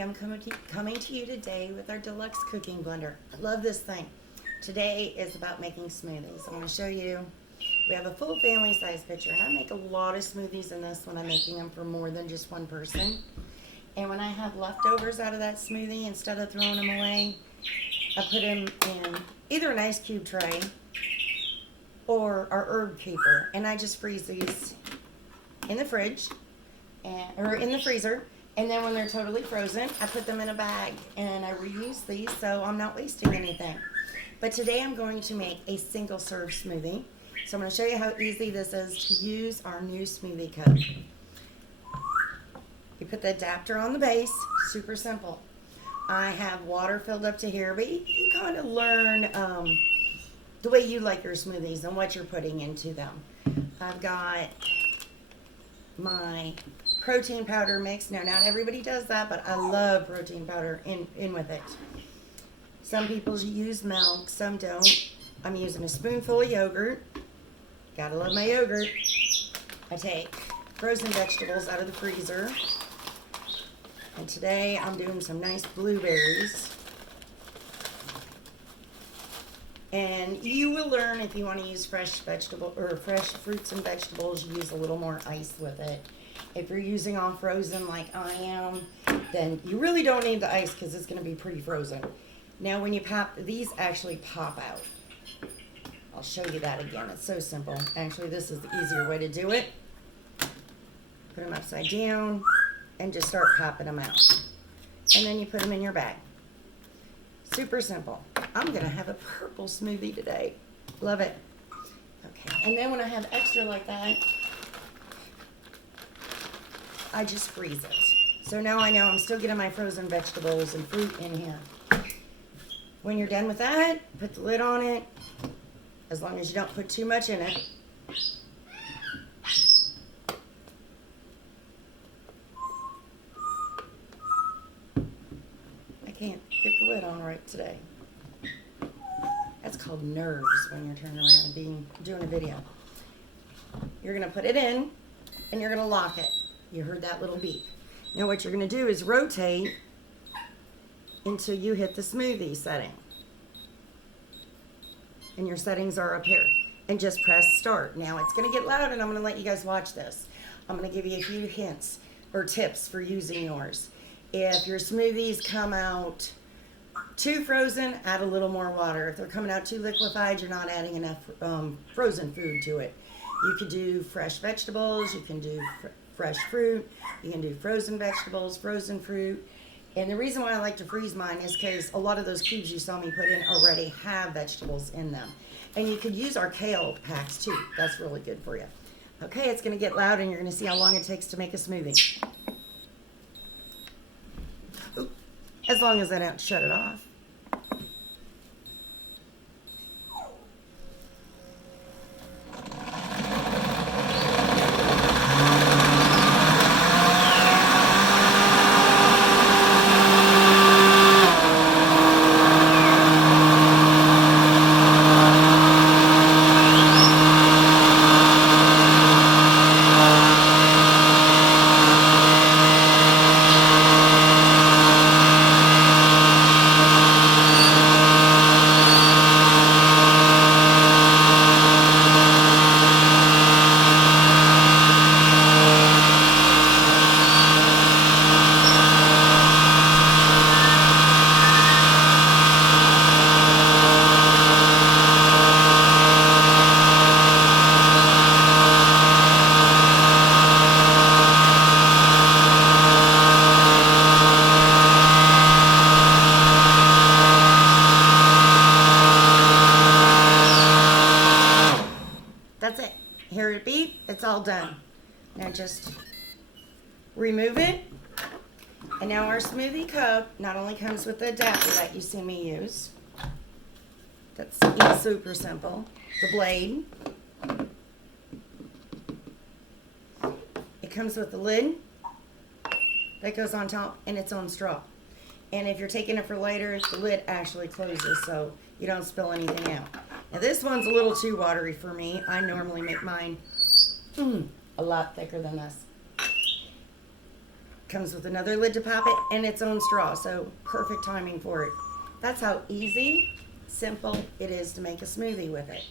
I'm coming to you today with our Deluxe cooking blender. I love this thing. Today is about making smoothies. I'm going to show you. We have a full family size pitcher, and I make a lot of smoothies in this when I'm making them for more than just one person. And when I have leftovers out of that smoothie, instead of throwing them away, I put them in either an ice cube tray or our herb keeper, and I just freeze these in the fridge or in the freezer. And then when they're totally frozen, I put them in a bag and I reuse these so I'm not wasting anything. But today I'm going to make a single serve smoothie. So I'm going to show you how easy this is to use our new smoothie cup. You put the adapter on the base, super simple. I have water filled up to here, but you kind of learn the way you like your smoothies and what you're putting into them. I've got my protein powder mix. Now, not everybody does that, but I love protein powder in with it. Some people use milk, some don't. I'm using a spoonful of yogurt. Gotta love my yogurt. I take frozen vegetables out of the freezer. And today I'm doing some nice blueberries. And you will learn if you want to use fresh fruits and vegetables, you use a little more ice with it. If you're using all frozen like I am, then you really don't need the ice because it's going to be pretty frozen. Now when you pop, these actually pop out. I'll show you that again. It's so simple. Actually, this is the easier way to do it. Put them upside down and just start popping them out. And then you put them in your bag. Super simple. I'm going to have a purple smoothie today. Love it. Okay, and then when I have extra like that, I just freeze it. So now I know I'm still getting my frozen vegetables and fruit in here. When you're done with that, put the lid on it, as long as you don't put too much in it. I can't get the lid on right today. That's called nerves when you're turning around and doing a video. You're going to put it in and you're going to lock it. You heard that little beep. Now what you're going to do is rotate until you hit the smoothie setting. And your settings are up here. And just press start. Now it's going to get loud and I'm going to let you guys watch this. I'm going to give you a few hints or tips for using yours. If your smoothies come out too frozen, add a little more water. If they're coming out too liquefied, you're not adding enough frozen food to it. You could do fresh vegetables, you can do fresh fruit, you can do frozen vegetables, frozen fruit. And the reason why I like to freeze mine is because a lot of those cubes you saw me put in already have vegetables in them. And you could use our kale packs too. That's really good for you. Okay, it's going to get loud and you're going to see how long it takes to make a smoothie. Oop, as long as I don't shut it off. That's it. Hear it beep? It's all done. Now just remove it. And now our smoothie cup not only comes with the adapter that you see me use. That's super simple. The blade. It comes with the lid that goes on top and its own straw. And if you're taking it for later, the lid actually closes so you don't spill anything out. Now this one's a little too watery for me. I normally make mine a lot thicker than this. Comes with another lid to pop it and its own straw, so perfect timing for it. That's how easy, simple it is to make a smoothie with it.